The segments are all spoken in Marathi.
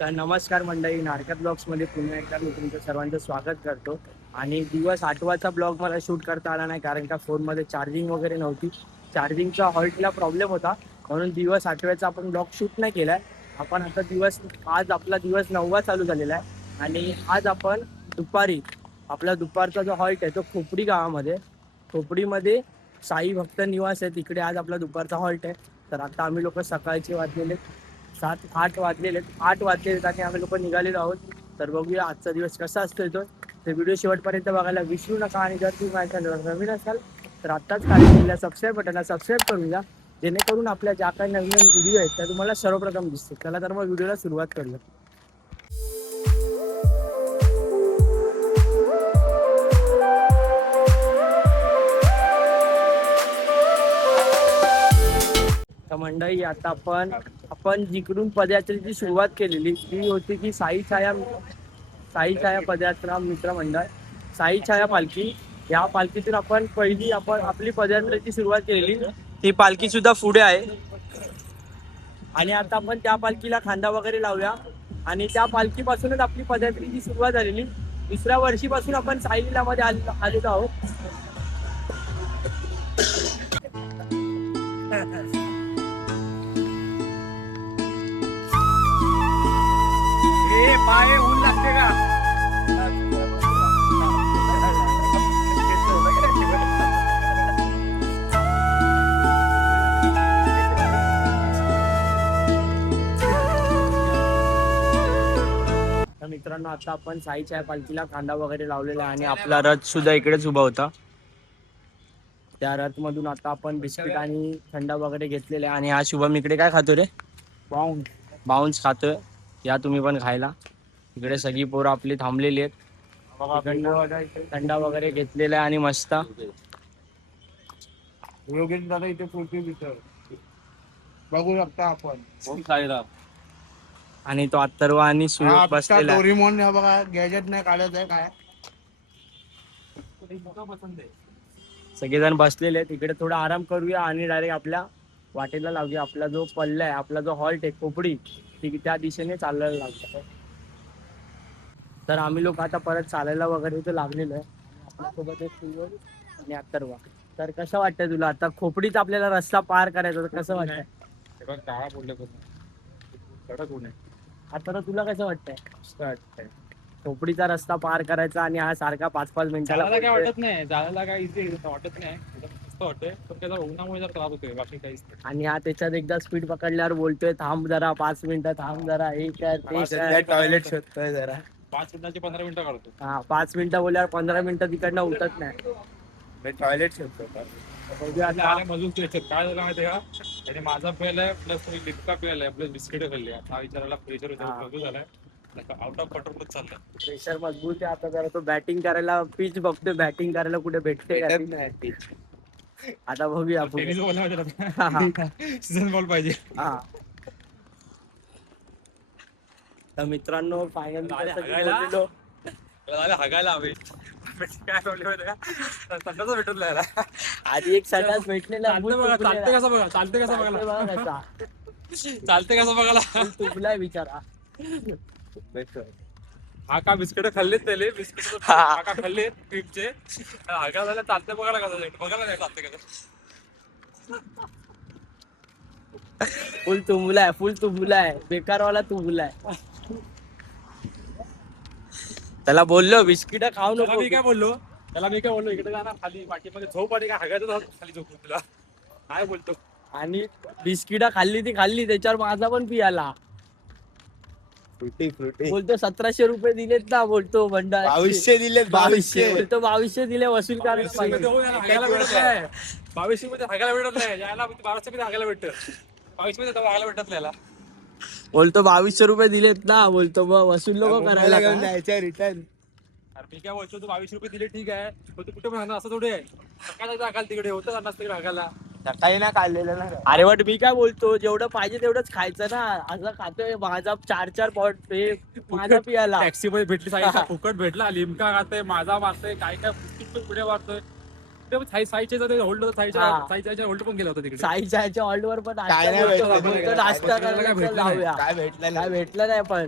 तर नमस्कार मंडळी, नारकत ब्लॉग्समध्ये पुन्हा एकदा मी तुमचं सर्वांचं स्वागत करतो. आणि दिवस 8वाचा ब्लॉग मला शूट करता आला नाही, कारण का फोनमध्ये चार्जिंग वगैरे नव्हती. चार्जिंगचा हॉल्टला प्रॉब्लेम होता, म्हणून दिवस 8व्याचा आपण ब्लॉग शूट नाही केला आहे. आपण आता आज आपला दिवस 9वा चालू झालेला आहे. आणि आज आपण दुपारी आपला दुपारचा जो हॉल्ट आहे तो खोपडी गावामध्ये, खोपडीमध्ये साई भक्त निवास आहे, तिकडे आज आपला दुपारचा हॉल्ट आहे. तर आता आम्ही लोक सकाळचे वाजलेले 7-8 वाजलेले आणि आम्ही लोक निघालेलो आहोत. तर बघूया आजचा दिवस कसा असतोय तो. ते व्हिडिओ शेवटपर्यंत बघायला विसरू नका. आणि जर तुम्ही माझ्या चॅनलवर नवीन असाल तर आत्ताच खाली दिलेल्या सबस्क्राईब बटनला सबस्क्राईब करून घ्या, जेणेकरून आपल्या ज्या काही नवीन नवीन व्हिडिओ आहेत त्या तुम्हाला सर्वप्रथम दिसतील. चला तर मग व्हिडिओला सुरुवात करूया. तर मंडळी, आता आपण जिकडून पदयात्रेची सुरुवात केलेली ती होती की साई छाया पदयात्रा मित्र मंडळ, साई छाया पालखी. या पालखीतून आपण आपली पदयात्रेची सुरुवात केलेली. ती पालखी सुद्धा पुढे आहे. आणि आता आपण त्या पालखीला खांदा वगैरे लावूया. आणि त्या पालखीपासूनच आपली पदयात्रेची सुरुवात झालेली. 2ऱ्या वर्षीपासून आपण साई मध्ये आलेलो आहोत. पाय ऊन लागते का? मित्रांनो, आता आपण साईच्या पालखीला खांदा वगैरे लावलेला आहे आणि आपला रथ सुद्धा इकडेच उभा होता. त्या रथ मधून आता आपण बिस्किट आणि थंडा वगैरे घेतलेला आहे. आणि हा शुभम इकडे काय खातो रे? बाउन्स खातोय. या तुम्ही पण खायला. इकडे सगळी पोरं आपली थांबलेली आहेत. थंडा वगैरे घेतलेला आहे आणि मस्त इथे बघू शकता आपण. आणि तो अत्तर्व आणि सुयोग बसलेला आहे. डोरेमॉन बघा, गॅजेट नाही काढत आहे काय. सगळेजण बसलेले आहेत. इकडे थोडा आराम करूया आणि डायरेक्ट आपल्या वाटेला लावूया. आपला जो पल्ला आहे, आपला जो हॉल्ट आहे खोपडी, त्या दिशेने चालायला लागतो. तर आम्ही लोक आता परत चालायला वगैरे इथे लागलेलो आहे. आपल्यासोबत एक सुयोग आणि अत्तर्व. तर कसं वाटतंय तुला? आता खोपडीचा आपल्याला रस्ता पार करायचा, तर कसं वाटतंय? आता तुला कसं वाटतंय? खोपडीचा रस्ता पार करायचा आणि हा सारखा 5-5 मिनिटाला काय वाटत नाही, जायला काय इझी वाटत नाही, मस्त वाटतंय. पण त्याचा उन्हामुळे जर त्रास होतोय, बाकी काहीच नाही. आणि हा त्याच्यात एकदा स्पीड पकडल्यावर बोलतोय थांब जरा 5 मिनिटं, थांब जरा, हे कर ते कर. टॉयलेट शोधतोय जरा. 5 मिनिटाची 15 मिनिटं काढतो. हा, 5 मिनिटं बोलल्यावर 15 मिनिटं तिकडनं उठत नाही. टॉयलेट शोधतोय. मजून काय झालं माहिती का? आणि माझा पेलाय प्लस लिपका पेलाय प्लस बिस्किट खाल्ली. हा विचारायला प्रेशर झालाय, आउट ऑफ कंट्रोल चाललाय. प्रेशर मजबूत आहे. आता जरा तो बॅटिंग करायला पिच बघतोय, बॅटिंग करायला कुठे भेटते का? आता बघूया. टेनिस बॉल सीझन बॉल पाहिजे. हा, तर मित्रांनो फायनल हगायला हवे. काय प्रॉब्लेम आहे का? संडास भेटून राहिला. आधी एक संडास भेटलेला. चालते कसं बघा, चालते कसं बघायला, चालते कसं बघायला तुला विचारा. हा का बिस्किट खाल्लेत त्याले, बिस्किट का खाल्ले क्रीमचे, हागा झाला. चालते बघायला कसं, बघायला नाही चालते कसं. फुल तुंबला आहे बेकारवाला तुंबला आहे. त्याला बोललो बिस्किट खाऊ नको. मी काय बोललो इकडे जाणार खाली पाठीमध्ये झोप आली का, हागायचं खाली झोपून तुला काय बोलतो. आणि बिस्किट खाल्ली त्याच्यावर माझा पण पी आला. फ्रुटी बोलतो 1700 रुपये दिलेत ना, बोलतो भंडार 2200 दिलेत. 2200 बोलतो, 2200 दिले वसूल करायला. 2200 मध्ये हागायला भेटत नाही, यायला 1200 मध्ये हागायला भेटत, 2200 मध्ये हागायला भेटत नाही. बोलतो 2200 रुपये दिलेत ना, बोलतो मग वसूल लोक करायला रिटर्न. मी काय बोलतो, तू 2200 रुपये दिले ठीक आहे, पण तू कुठे म्हणा असं थोडे सकाळी हागाल तिकडे होतं अन्नास तिकडे हागायला. सकाळी ना काढलेलं ना. अरे बट मी काय बोलतो, जेवढं पाहिजे तेवढंच खायचं ना. असं खातोय माझा 4-4 पॉट माझा पियाला. टॅक्सी मध्ये भेटली सांगितलं फुकट भेटला, लिमका खातोय, माझा मारतोय, काय बिस्किट पण पुढे मारतोय. साईच्या होल्ड हा. साईच्या होल्ड पण गेला होता तिकडे. साईच्या ह्याच्या हॉल्टवर पण काय नाही भेटलं बोलतो तिकडे. नाश्ता काय करायला भेटलं चल नाही. जाऊया. काय भेटलं काय नाही. भेटलं नाही पण.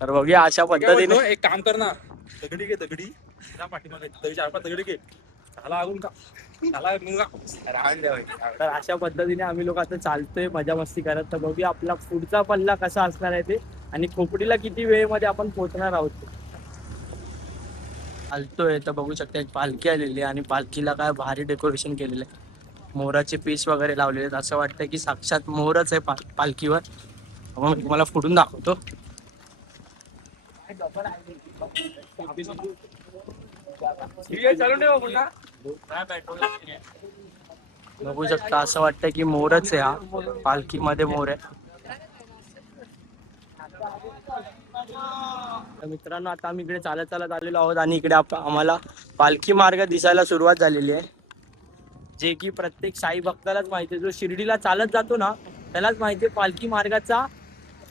तर बघूया अशा काय पद्धतीने बोलतो, एक काम कर ना, दगडी घे दगडी, जा पाठीमागे तरी 4-5 दगडी घे, झाला अजून का झाला मुंगा. राहून द्या भाई. तर अशा पद्धतीने आम्ही लोक आता चालतोय मजा मस्ती करत. तर बघूया आपला पुढचा पल्ला कसा असणार आहे ते आणि खोपडीला किती वेळेमध्ये आपण पोहोचणार आहोत. चालतोय तर बघू शकता एक पालखी आलेली आहे आणि पालखीला काय भारी डेकोरेशन केलेलं आहे. मोराचे पीस वगैरे लावलेले आहेत. असं वाटतं की साक्षात मोरच आहे पालखीवर. मग मी तुम्हाला फोडून दाखवतो. बघू शकता असं वाटतं की मोरच आहे हा. पालखीमध्ये मोर आहे. तर मित्रांनो आता आम्ही इकडे चालत चालत आलेलो आहोत आणि इकडे आम्हाला पालखी मार्ग दिसायला सुरुवात झालेली आहे. जे की प्रत्येक साई भक्तालाच माहिती आहे. जो शिर्डीला चालत जातो ना त्यालाच माहिती आहे पालखी मार्गाचा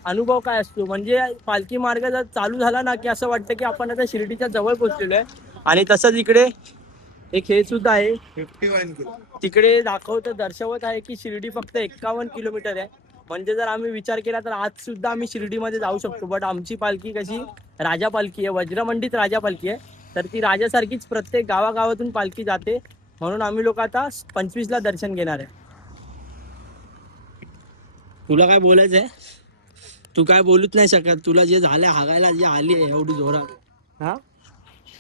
अनुभव काय असतो. म्हणजे पालखी मार्ग जर चालू झाला ना की असं वाटतं की आपण आता शिर्डीच्या जवळ पोहोचलेलो आहे. आणि तसंच इकडे एक हे सुद्धा आहे 51 किलो. तिकडे दाखवतं दर्शवत आहे की शिर्डी फक्त 51 किलोमीटर आहे. म्हणजे जर आम्ही विचार केला तर आज सुद्धा आम्ही शिर्डीमध्ये जाऊ शकतो. बट आमची पालखी कशी राजा पालखी आहे, वज्रमंडित राजा पालखी आहे. तर ती राजासारखीच प्रत्येक गावागावातून पालखी जाते. म्हणून आम्ही लोक आता 25ला दर्शन घेणार आहे. तुला काय बोलायचंय? तू काय बोलूच नाही शकत. तुला जे झालंय हागायला जे आली आहे एवढी जोरात. हा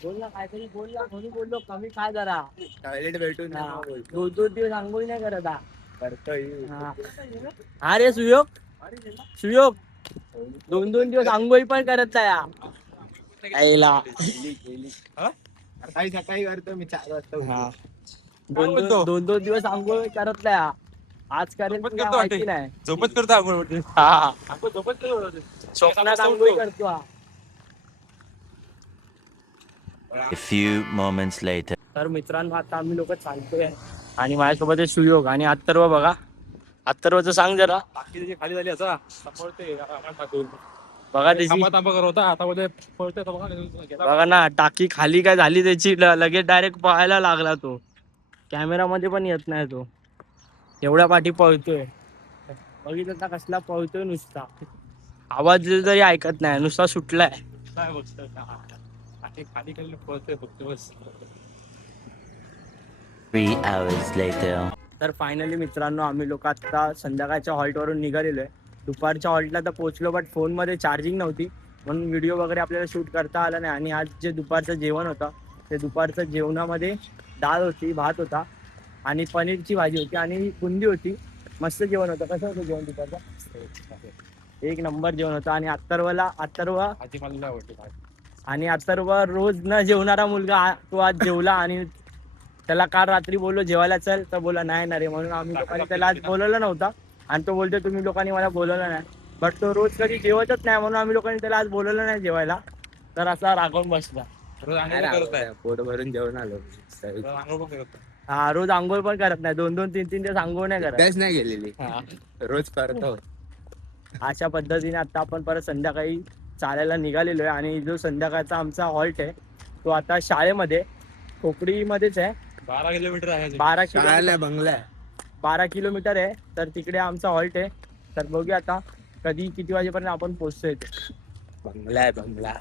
बोल ना काहीतरी बोल ना. कोणी बोललो कमी काय जरा. टॉयलेट भेटून हा. 2-2 दिवस आंघोळी नाही करत हा. करतोय. हा. अरे सुयोग 2-2 दिवस आंघोळी पण करत नाही हा. आईला. सकाळी सकाळी करतो मी 4 वाजता उठून. हा. बोलतो? 2-2 दिवस आंघोळ करत नाही हा. आज करेल झोपत तुला करतो माहिती वाटते. नाही. झोपत करतो आंघोळ वाटते. हा. आपण झोपत करतो. स्वप्नात आंघोळी करतो हा. A few moments later. तर मित्रांनो आता आम्ही लोक चालतोय आणि माझ्यासोबत आहे सुयोग आणि अत्तर्व बघा. अत्तर्वचं सांग जरा. बाकी त्याची खाली झाली आता पळते टाकून. बघा त्याची तांबा करत होता आता मध्ये पळते तो बघा. बघा ना टाकी खाली काय झाली त्याची लगेच डायरेक्ट पळायला लागला तो. कॅमेरामध्ये पण येत नाही तो. एवढ्या पाठी पळतोय. बघितलं ना कसला पळतोय नुसता. आवाज जरी ऐकत नाही नुसता सुटलाय. काय बघतोय खाली खाली पळतोय फक्त बस. 3 hours later. तर फायनली मित्रांनो आम्ही लोक आता संध्याकाळच्या हॉल्टवरून निघालेलो आहे. दुपारच्या हॉल्टला तर पोहोचलो बट फोनमध्ये चार्जिंग नव्हती म्हणून व्हिडिओ वगैरे आपल्याला शूट करता आला नाही. आणि आज जे दुपारचं जेवण होतं ते दुपारचं जेवणामध्ये डाळ होती, भात होता आणि पनीरची भाजी होती आणि बुंदी होती. मस्त जेवण होतं. कसं होतं जेवण दुपारचं? एक नंबर जेवण होतं. आणि अत्तर्व आधी मला लय आवडते भाजी. आणि अत्तर्व रोज न जेवणारा मुलगा तो आज जेवला. आणि त्याला काल रात्री बोललो जेवायला चल तर बोला नाही ना रे. म्हणून आम्ही लोकांनी त्याला आज बोलवलं नव्हता आणि तो बोलतो तुम्ही लोकांनी मला बोलवलं नाही. बट तो रोज कधी जेवतच नाही म्हणून आम्ही लोकांनी त्याला आज बोलवलं नाही जेवायला. तर असा रागवून बसला. रोज आंघोळ करत आहे. पोट भरून जेवण आलो. रोज आंघोळ पण करत आहे. हा रोज आंघोळ पण करत नाही. 2-2, 3-3 दिवस आंघोळ नाही करत. त्याच नाही गेलेली. हा. रोज करतो. अशा पद्धतीने आता आपण परत संध्याकाळी चालायला निघालेलो आहे. आणि जो संध्याकाळचा आमचा हॉल्ट आहे तो आता शाळेमध्ये खोपडीमध्येच आहे. 12 किलोमीटर आहे. 12 किलोमीटर आहे. तर तिकडे आमचा हॉल्ट आहे. तर बघूया आता कधी किती वाजेपर्यंत आपण पोहोचतोय ते. बंगला आहे बंगला.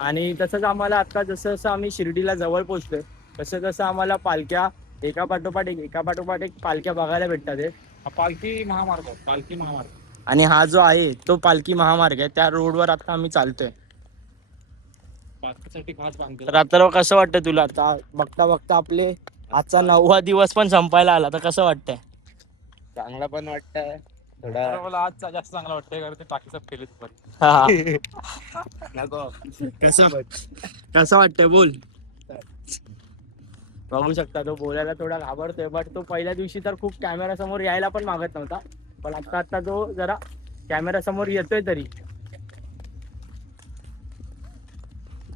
आणि तसंच आम्हाला आता जसं जसं आम्ही शिर्डीला जवळ पोहोचतोय तसं तसं आम्हाला पालख्या एका पाठोपाठ एक पालख्या बघायला भेटतात आहेत. हा पालखी महामार्ग. पालखी महामार्ग. आणि हा जो आहे तो पालखी महामार्ग आहे. त्या रोडवर आता आम्ही चालतोय. पालखीसाठी खास बांधतो. तर आता कसं वाटतं तुला? आता बघता बघता आपले आजचा 9वा दिवस पण संपायला आला. तर कसं वाटतंय? चांगला पण वाटतंय थोडा. मला आज जास्त चांगला वाटतंय कारण ते टाकीचा फेल दुपारी. हा. नको. कसं वाटतंय बोल. बघू शकता तो बोलायला थोडा घाबरतोय. बट तो पहिल्या दिवशी तर खूप कॅमेरा समोर यायला पण मागत नव्हता. पण आता तो जरा कॅमेरा समोर येतोय तरी.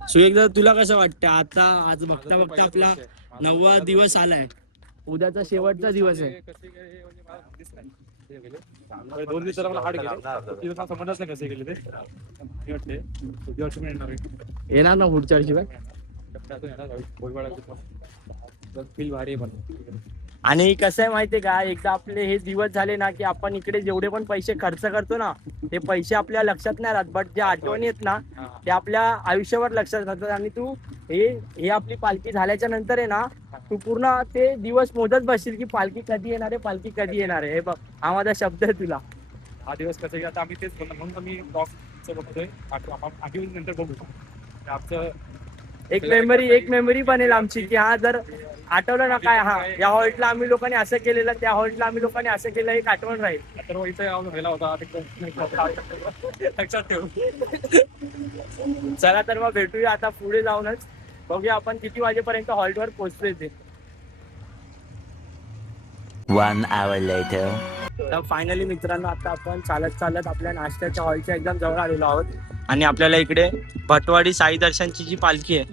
सुएक तुला कसं वाटतं? आता आज बघता बघता आपला 9वा दिवस आलाय. उद्याचा शेवटचा दिवस आहे. दोन दिवस मला हार्ड गेले समजलंच नाही कसे गेले ते भारी वाटते पुढच्या वर्षी पण येणार आहे. येणार ना पुढच्या वर्षी काय. फील भारी आहे पण. आणि कसं आहे माहितीये का, एकदा आपले हे दिवस झाले ना की आपण इकडे जेवढे पण पैसे खर्च करतो ना ते पैसे आपल्या लक्षात नाही राहत, बट जे आठवणी आहेत ना ते आपल्या आयुष्यावर लक्षात राहतात. आणि तू हे आपली पालखी झाल्याच्या नंतर आहे ना तू पूर्ण ते दिवस मोजत बसशील की पालखी कधी येणार आहे, पालखी कधी येणार आहे. हे बघ हा माझा शब्द आहे तुला. हा दिवस कसं आता आम्ही तेच बोलतो म्हणून आम्ही ब्लॉगचं बनवतोय. आठवणी नंतर बघू आमचं एक मेमरी बनेल आमची की हा जर आठवलं ना काय, हा या हॉल्टला आम्ही लोकांनी असं केलेलं, त्या हॉल्टला आम्ही लोकांनी असं केलं, एक आठवण राहील. तर इथे व्हायला होता लक्षात ठेवू. चला तर मग भेटूया आता पुढे जाऊनच. बघूया आपण किती वाजेपर्यंत हॉल्टवर पोहोचतोय ते. 1 hour later. तर फायनली मित्रांनो आता आपण चालत चालत आपल्या नाश्त्याच्या हॉलच्या एकदम जवळ आलेलो आहोत. आणि आपल्याला इकडे भटवाडी साई दर्शनची जी पालखी आहे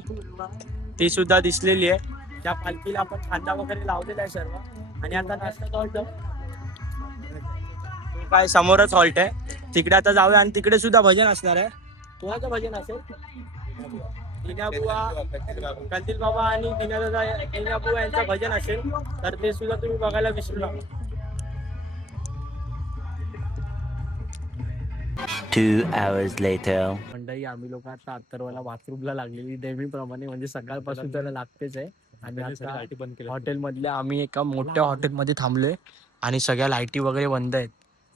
ती सुद्धा दिसलेली आहे. त्या पालखीला आपण खांदा वगैरे लावलेला आहे सर्व. आणि आता नाश्त्याचा हॉल्ट काय समोरच हॉल्ट आहे, तिकडे आता जाऊया. आणि तिकडे सुद्धा भजन असणार आहे. कोणाचं भजन असेल? दिनाबुवा, कंदील बाबा आणि दिनाबुवा यांचं भजन असेल, तर ते सुद्धा तुम्ही बघायला विसरू नका. 2 hours later. मंडळी आम्ही लोक आता अत्तरवाला बाथरूमला लागलेली नेहमीप्रमाणे, म्हणजे सकाळपासून त्याला लागतेच आहे. आणि आता लाईटी बंद केल्या. हॉटेलमधल्या आम्ही एका मोठ्या हॉटेलमध्ये थांबलोय आणि सगळ्या लाईटी वगैरे बंद आहेत.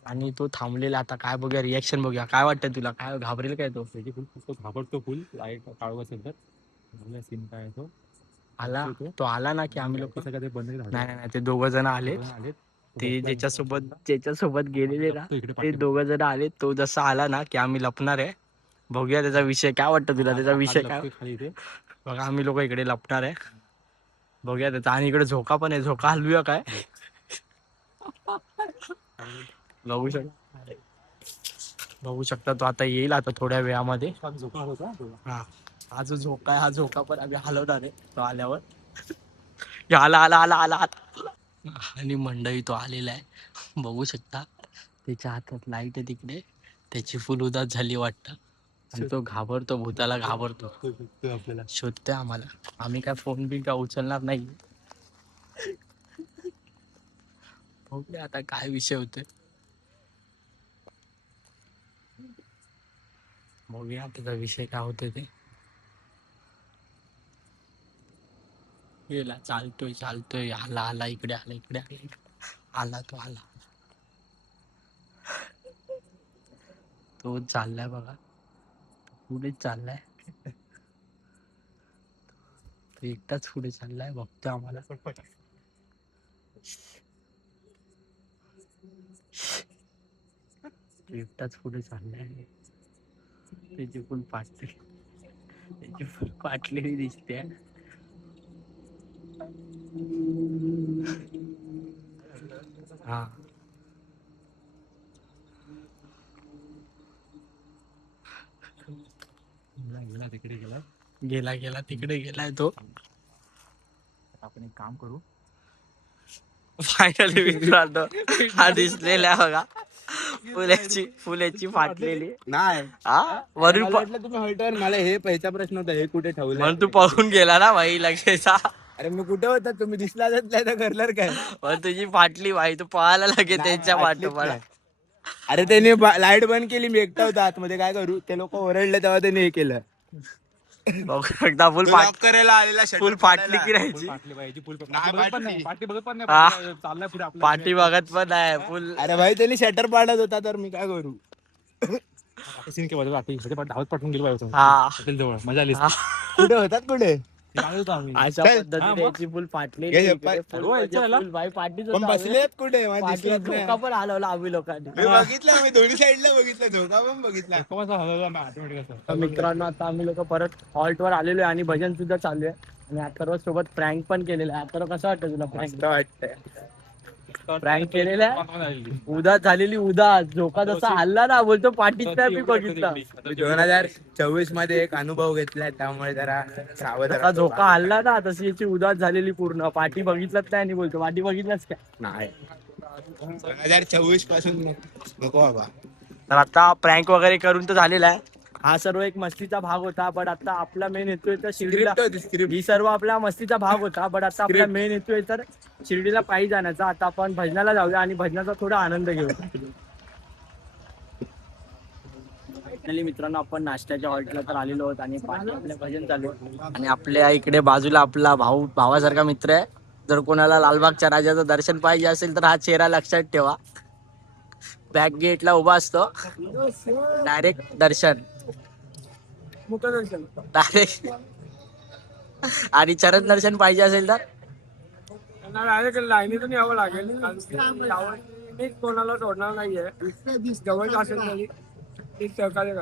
आणि तो थांबलेला, आता काय बघूया रिॲक्शन बघूया. काय वाटतं तुला, काय घाबरेल काय तो? त्याची फुल घाबरतो फुल लाईट काळू असेल तर सीन काय आहे तो आला, तो आला ना की आम्ही लोक सगळं ते बंद झालं. नाही ते दोघं जण आले. ते ज्याच्यासोबत गेलेले ना ते दोघं जण आले. तो जसा आला ना की आम्ही लपणार आहे. बघूया त्याचा विषय काय वाटतं तुला, त्याचा विषय काय? खाली इथे बघा आम्ही लोक इकडे लपणार आहे. बघूया त्याचा. आणि इकडे झोका पण आहे, झोका हलवूया काय? बघू शकता तो आता येईल आता थोड्या वेळामध्ये. झोका होता. हा जो झोका आहे, हा झोका पण आम्ही हलवणार आहे तो आल्यावर. आला आला आला आला आला. आणि मंडळी तो आलेला आहे, बघू शकता. त्याच्या हातात लाईट आहे तिकडे, त्याची फुल उदास झाली वाटतं. आणि तो घाबरतो, भूताला घाबरतो, आपल्याला शोधतोय आम्हाला. आम्ही काय फोन बिन काय उचलणार नाही. बघूया आता काय विषय होतोय. बघूया त्याचा विषय काय होतोय ते. गेला, चालतोय आला आला इकडे आला तो आला. तो चाललाय बघा, पुढे चाललाय. तो एकटाच पुढे चाललाय, बघतोय आम्हाला. एकटाच पुढे चाललाय. त्याची फुल पाटलेली दिसते. हा तिकडे गेला तिकडे गेलाय तो. आपण एक काम करू. फायनली मित्रांनो हा दिसलेला बघा, फुल्याची फाटलेली. नाही हा वरून मला वाटलं तुम्ही हॉल्टवर. मला हे पहिचा प्रश्न होता, हे कुठे ठेवलं म्हणून तू पळून गेला ना भाई लगेच. अरे मी कुठे होता, तुम्ही दिसला तर करणार काय? पण तुझी फाटली भाई, तू पळायला लगेच त्यांच्या फाटलीच पाठोपाठ. नाही. अरे त्यांनी लाईट बंद केली, मी एकटा होता आतमध्ये, काय करू? ते लोक ओरडले तेव्हा त्यांनी हे केलं. एकदा फुल करायला आलेला फुल फाटली की राहायची. पाटली पाहिजे फुल नाही, पाठी बघत पण हा. नाही. चाललाय पुढे आपला पाठी बघत पण नाही फुल. अरे भाई त्यांनी शटर पाडत होता, तर मी काय करू? सीन केव्हा धावत पाठवून गेलो पाहिजे हा हॉटेल जवळ. मजा आली. कुठे होतात कुठे? होतो आम्ही. अशा चल. पद्धतीने याची फुल फाटलेली. घे, इकडे पाय- फुल हो, म्हणजे याच्याला. फुल भाई पाठीच पण होता. बसलेत कुठे? मला पाठीला दिसलंच नाही. झोका पण हलवला आम्ही लोकांनी. मी बघितलं, मी दोन्ही साईडला बघितलं, झोका पण बघितला. ऑटोमॅटिक तर मित्रांनो आता आम्ही लोक परत हॉल्ट वर आलेलो आहे आणि भजन सुद्धा चालू आहे. आणि अथर्व सोबत प्रँक पण केलेला आहे. अथर्व कसं वाटतं तुला प्रँक? वाटतंय प्रँक केलेला आहे. उदास झालेली उदास. झोका जसा हल्ला ना बोलतो पाठीच नाही मी बघितला. 2024 मध्ये एक अनुभव घेतलाय, त्यामुळे जरा सावध जसा राहतो. झोका हल्ला ना तशी याची उदास झालेली पूर्ण. पाठी बघितलंच नाही आणि बोलतो पाठी बघितलंच काय? नाही 2024 पासून नको बाबा. तर आता प्रँक वगैरे करून तर झालेला आहे. हा सर्व एक मस्तीचा भाग होता, बट आता आपला मेन येतोय तर शिर्डीला. ही सर्व आपला मस्तीचा भाग होता, बट आता आपला मेन येतोय तर शिर्डीला पायी जाण्याचा. आता आपण भजनाला जाऊया आणि भजनाचा थोडा आनंद घेऊया. फायनली मित्रांनो आपण नाश्त्याच्या हॉटेलला तर आलेलो आहोत आणि आपले भजन चालू आहे. आणि आपल्या इकडे बाजूला आपला भावासारखा मित्र आहे. जर कोणाला लालबागच्या राजाचं दर्शन पाहिजे असेल तर हा चेहरा लक्षात ठेवा. बॅक गेटला उभा असतो, डायरेक्ट दर्शन डायरेक्ट. आणि चरण दर्शन पाहिजे असेल तर डायरेक्ट लाईनीतून यावं लागेल. मी कोणाला सोडणार नाहीये. जवळ असेल तरी सहकार्य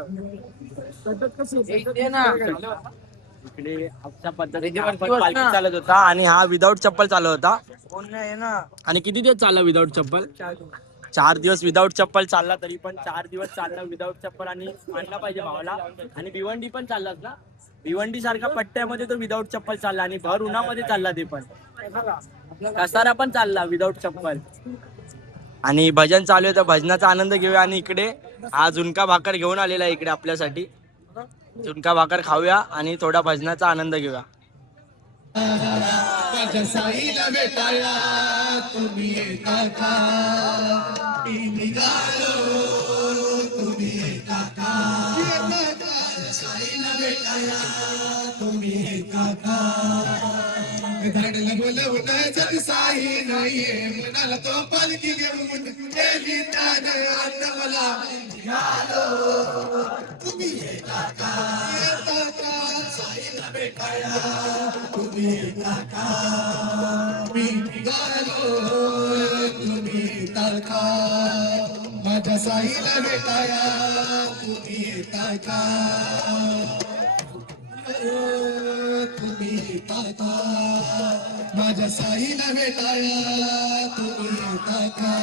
इकडे अशा पद्धतीने आपण पालखी चालत होता आणि हा विदाऊट चप्पल चालत होता. आणि किती दिवस चालला विदाऊट चप्पल? 4 दिवस विदाऊट चप्पल चालला. तरी पण 4 दिवस चालला विदाऊट चप्पल आणि मानला पाहिजे भावाला. आणि भिवंडी पण चाललाच ना, भिवंडी सारख्या पट्ट्यामध्ये तो विदाऊट चप्पल चालला आणि भर उन्हामध्ये चालला. ते पण कसारा पण चालला विदाऊट चप्पल. आणि भजन चालू आहे तर भजनाचा आनंद घेऊया. आणि इकडे हा झुणका भाकर घेऊन आलेला आहे इकडे आपल्यासाठी. झुणका भाकर खाऊया आणि थोडा भजनाचा आनंद घेऊया. माझ्या साईला भेटाया तुम्ही येता का? मी निघालो तुम्ही येता का? माझ्या साईला भेटाया तुम्ही येता का? धाडला बोलवलं जग साई नाहीये मनाला तो पालखी घेऊन गेली त्याने आता मला निघालो तुम्ही येता का? येता का? साईला भेटाया तुम्ही येता का? मी निघालो तुम्ही येता का? माझ्या साईला भेटाया तुम्ही येता का? तुम्ही येता का? माझ्या साईला भेटाया तुम्ही येता का?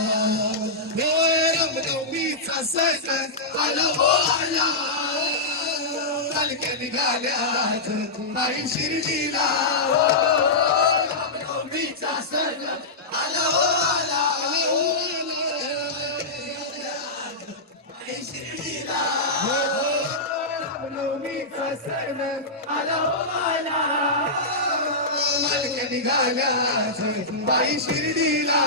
रामनवमीचा सण आला हो आला. कालक्या निघाल्यात नाही शिर्डीला. रामनवमीचा सण आला हो आला. शिर्डीला रामनवमीचा सण आला हो आला. कालक्या निघाल्यात बाई शिर्डीला.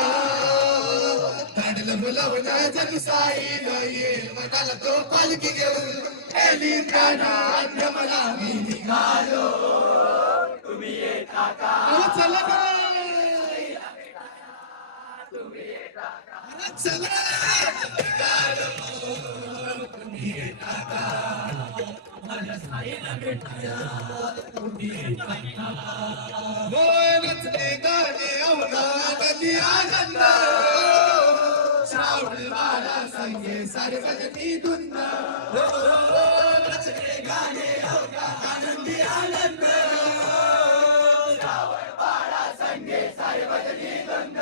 धाडलं बोलवलं जग साई नाहीये मनाला तो पालखी घेऊन गेली कानात मला. मी निघालो तुम्ही येता का? चला का? चला निघालो तुम्ही येता का? माझ्या साईला भेटाया तुम्ही येता का? नचले गाणे अवघा नदी आनंद. श्रावण बाळा संगे सार्वजनी धुंद. नचले गाणे अवघा आनंदी आनंद. श्रावण बाळा संगे सार्वजनी धुंद.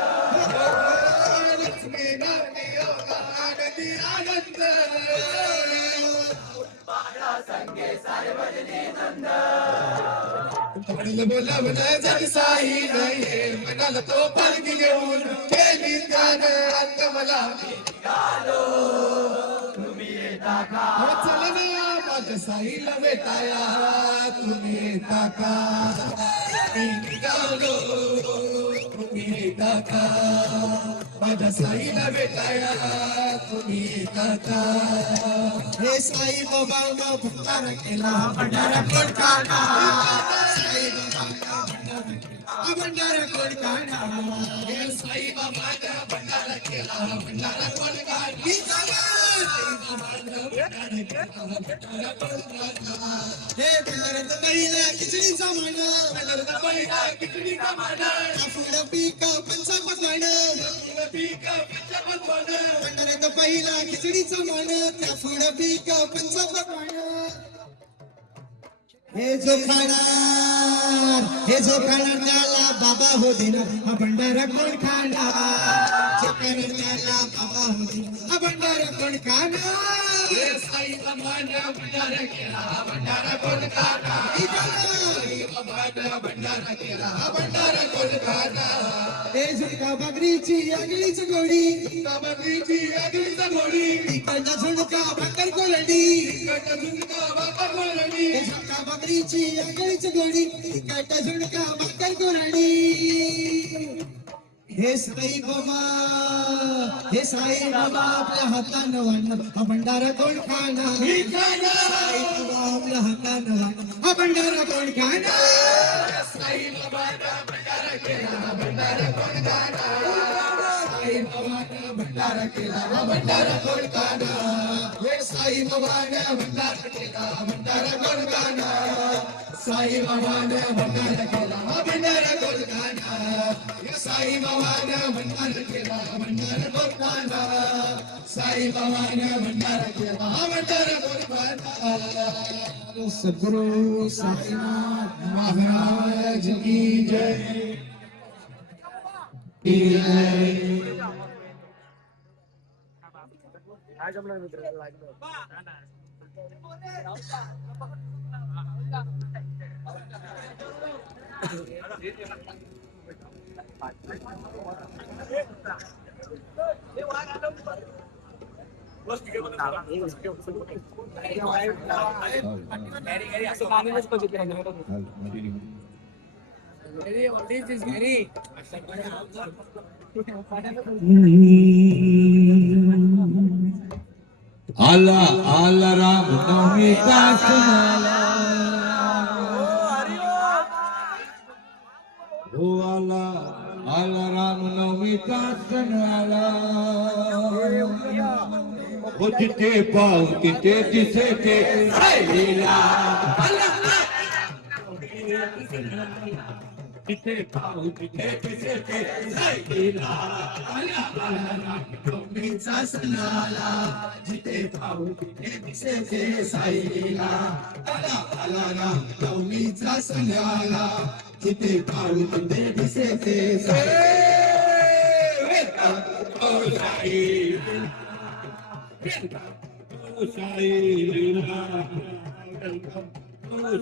नचले गाणे अवघा आनंदी आनंद. बाळा संगे सार्वजनी धुंद. बोलवलं जग साई नाहीये मनाला तो पालखी घेऊन गेली गाणं आता मला. मी निघालो तुम्ही येता का? चला ना माझ्या साईला भेटाया तुम्ही येता का? मी निघालो तुम्ही येता का? माझ्या साईला भेटाया तुम्ही येता का? हे साई बाबा भंडारा केला भंडारा कोण काढा. साई बाबा भंडारा कोण काढा. हे साई बाबा भंडारा केला भंडारा कोण काढा. हे भंडाऱ्याचं पहिला खिचडीचा मान. भंडाऱ्याचा पहिला खिचडीचा मान. फुलं पीक पंचामत मान. फुलं पीक पंचामत मान. भंडाऱ्याचा पहिला खिचडीचा मान. त्या फुलं पीक पंचामत मान. हे जो खाणार त्याला बाबा हो देणार. हा भंडारा कोण खाणार? करण्याला बाबा होती भंडारा कोण खाना साई बाबांना भंडारा केला भंडारा कोण खाना साई बाबांना भंडारा केला भंडारा कोण खाना ते झुणका भाकरीची आगळीच गोडी झुणका भाकरीची आगळीच गोडी तिकडनं झुणका भाकर कोरडी तिकडनं झुणका भाकर कोरडी झुणका भाकरीची आगळीच गोडी तिकडनं झुणका भाकर कोरडी हे साई बाबा आपल्या हातानं वाढणं हा भंडारा कोण खाणार साई बाबा आपल्या हातानं वाढणं हा भंडारा कोण खाणार साई बाबानं भंडारा केला हा भंडारा कोण खाणार साई बाबानं भंडारा केला हा भंडारा कोण खाणार हे साई बाबानं भंडारा केला हा भंडारा कोण खाणार साई बाबानं भंडारा केला हा भंडारा कोण खाणार साई बाबानं भंडारा केला भंडारा कोण खाणार साई बाबानं भंडारा केला भंडारा कोण खाणार सद्गुरु साईनाथ महाराज की जय की जय काय जमलं मित्र लागलं आला आला राम नवमीचा सण हो आला आला राम नवमीचा सण आला हो तिथे पाहू तिथे दिसे ते साईला तिथे पाहू तिथे दिसे ते साईला आला आला राम नवमीचा सण आला जिथे पाहू तिथे दिसे ते साईला आला आला राम नवमीचा सण आला जिथे पाहू तिथे दिसे ते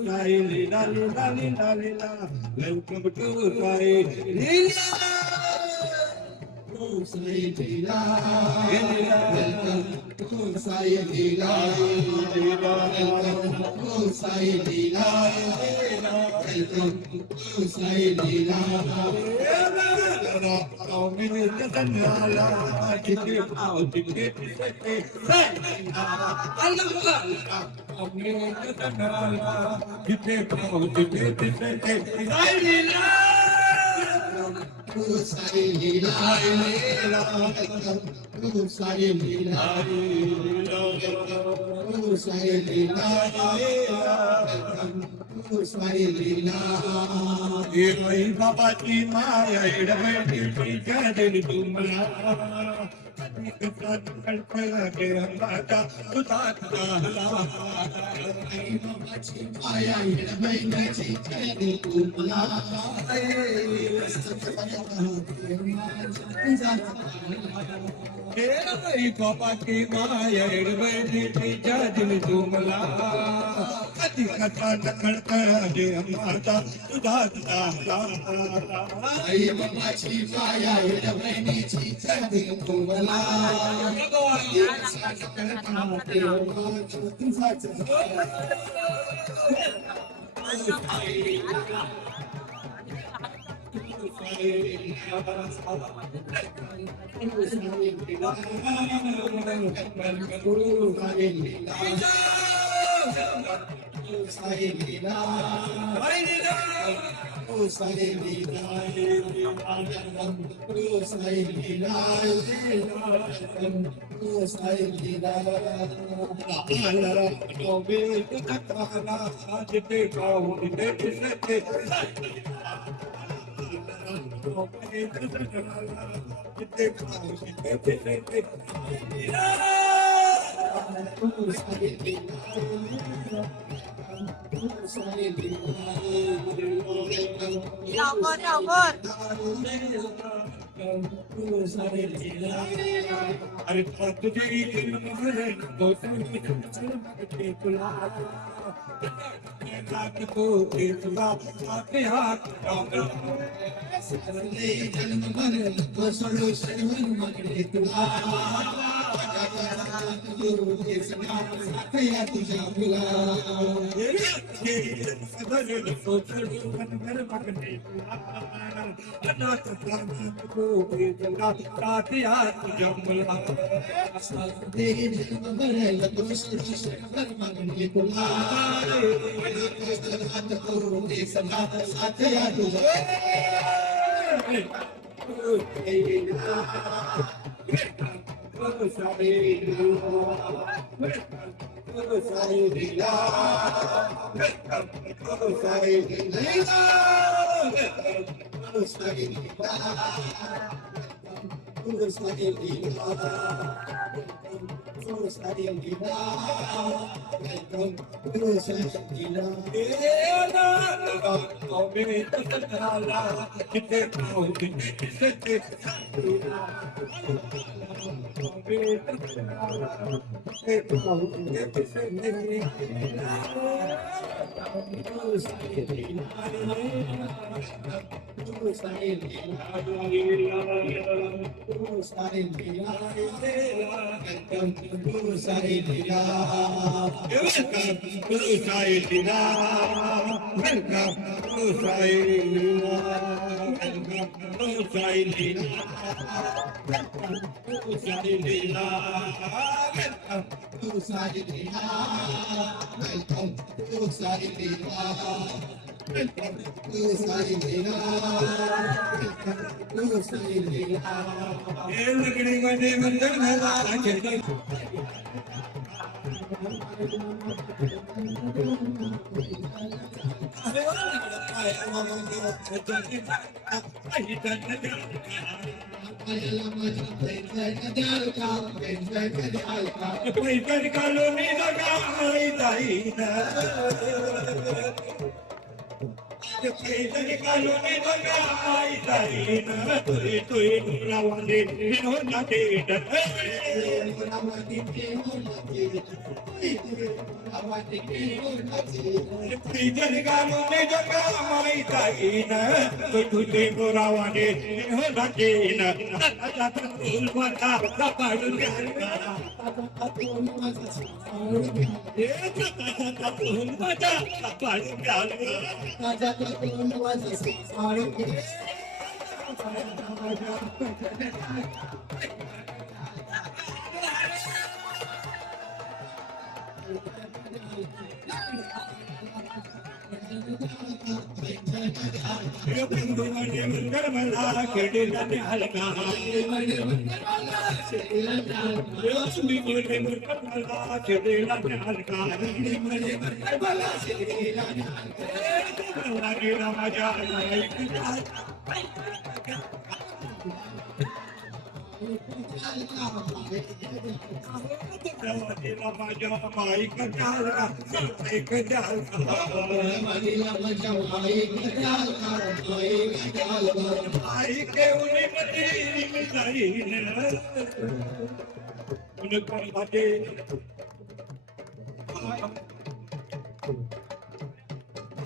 Sai lila lila lila lila, welcome to Sai lila. Sai lila, welcome to Sai lila. Welcome to Sai lila. Welcome to Sai lila. बाबाची माया एडवैती जय तुम्हाला बाबाची माया एडवैती जय तुम्हाला बाबाची माया एडवैती जय तुम्हाला कधी कथा नकळता जे माता तुझा आई बाबाची माया एडवैती जय तुम्हाला अरे तुझी जन्म मरण बसलो सर्व मागणे तुला तुझ्या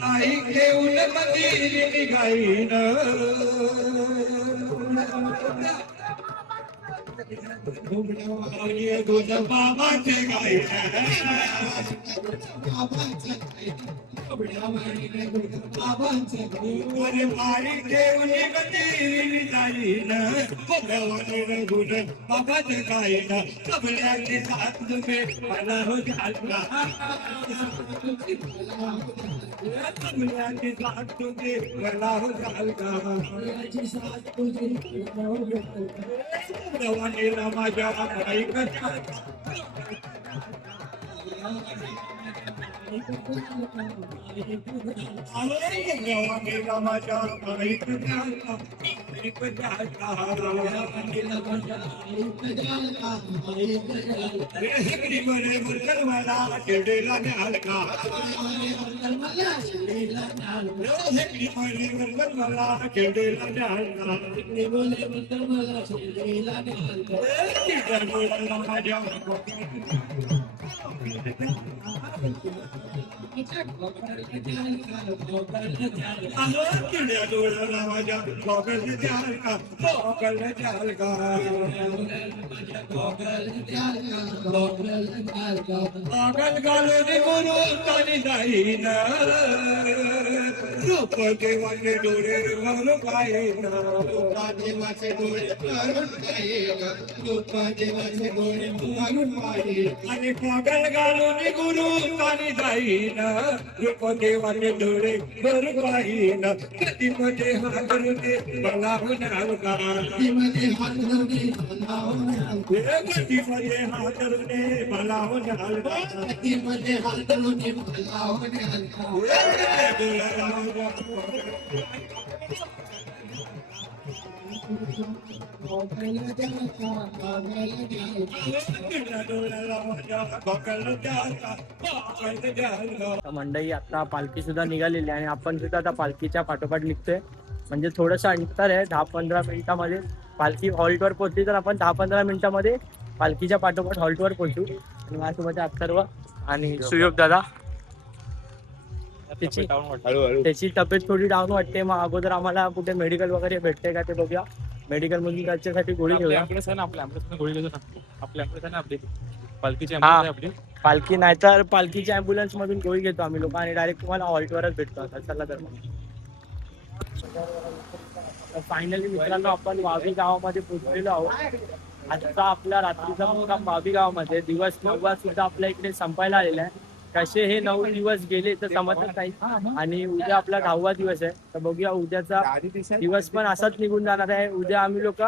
आई घेऊन मंदिर निघाईन दूध बाबाचे गाईन अरे माई घेऊन मंदिर जाईन दूध बाबाचे गाईन कबल्याची साथ तुम्ही मला हो झाला कबल्याची साथ तुम्ही मला हो झाला रवानीला माझ्या आई कथा रवानीला माझ्या आई कथा हेकडी मरे वर्कर मला शिर्डीला न्याल का हेकडी मरे वर्कर मला शिर्डीला न्याल का माझ्या किड्या डोळ्याला माझ्या गोगल द्याल का गोगल द्याल का गोगल घालून म्हणून पाणी जाईन रूप देवाचे डोळे भरून पाहिन देवाचे डोळे भरून पाहिन रूप देवाचे डोळे भरून पाहिन आणि गोगल घालून गुरु पाणी जाईन रूप देवाचे डोळे भरून पाहिन कधी मध्ये हात धरुते मला होणार का कधी मध्ये हात धरुते मला होणार कधी मध्ये हात धरुते मला होणार का कधी मध्ये हात धरुते मला होणार आता मंडळी आता पालखी सुद्धा निघालेली आहे आणि आपण सुद्धा आता पालखीच्या पाठोपाठ निघतोय. म्हणजे थोडंसं अंतर आहे, 10-15 मिनिटामध्ये पालखी हॉल्टवर पोहोचली तर आपण 10-15 मिनिटामध्ये पालखीच्या पाठोपाठ हॉल्टवर पोहोचू. आणि माझ्यासोबत अथर्व आणि सुयोग दादा. त्याची तब्येत थोडी डाऊन वाटते. मग अगोदर आम्हाला कुठे मेडिकल वगैरे भेटते का ते बघूया. मेडिकल मधून त्याच्यासाठी गोळी घेऊया. पालखी नाही तर पालखीच्या अँब्युलन्स मधून गोळी घेतो आम्ही लोक आणि डायरेक्ट तुम्हाला हॉल्टवरच भेटतो. आता चला तर फायनली मित्रांनो आपण वावी गावामध्ये पोहोचलेलो आहोत. आजचा आपला रात्रीचा मुक्काम वावी गावामध्ये. दिवस 9 सुद्धा आपल्या इकडे संपायला आलेला आहे. कसे हे 9 दिवस गेले तर समजत नाही. आणि उद्या आपला 10वा दिवस आहे. तर बघूया उद्याचा दिवस पण असाच निघून जाणार आहे. उद्या आम्ही लोक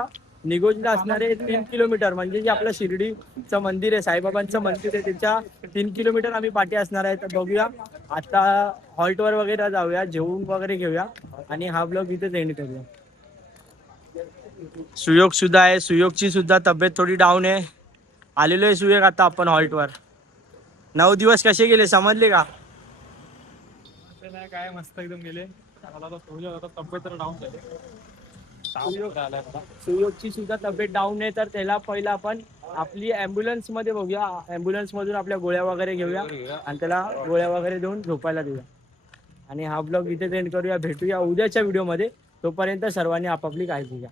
निगोजला असणारे 3 किलोमीटर म्हणजे जे आपलं शिर्डीचं मंदिर आहे, साईबाबांचं मंदिर आहे, त्याच्या 3 किलोमीटर आम्ही पाठी असणार आहे. तर बघूया आता हॉल्टवर वगैरे जाऊया, जेवून वगैरे घेऊया आणि हा ब्लॉग इथेच एंड करूया. सुयोग सुद्धा आहे. सुयोगची सुद्धा तब्येत थोडी डाऊन आहे. आलेलो आहे सुयोग आता आपण हॉल्टवर. 9 दिवस कसे गेले समजले का? काय मस्त एकदम गेले. मला तब्येत तर डाऊन झाली. सुयोगची सुद्धा तब्येत डाऊन आहे. तर त्याला पहिला आपण आपली अँब्युलन्स मध्ये बघूया. अँब्युलन्स मधून आपल्या गोळ्या वगैरे घेऊया आणि त्याला गोळ्या वगैरे देऊन झोपायला देऊया. आणि हा ब्लॉग इथे एंड करूया. भेटूया उद्याच्या व्हिडिओमध्ये. तोपर्यंत सर्वांनी आपापली काळजी घ्या.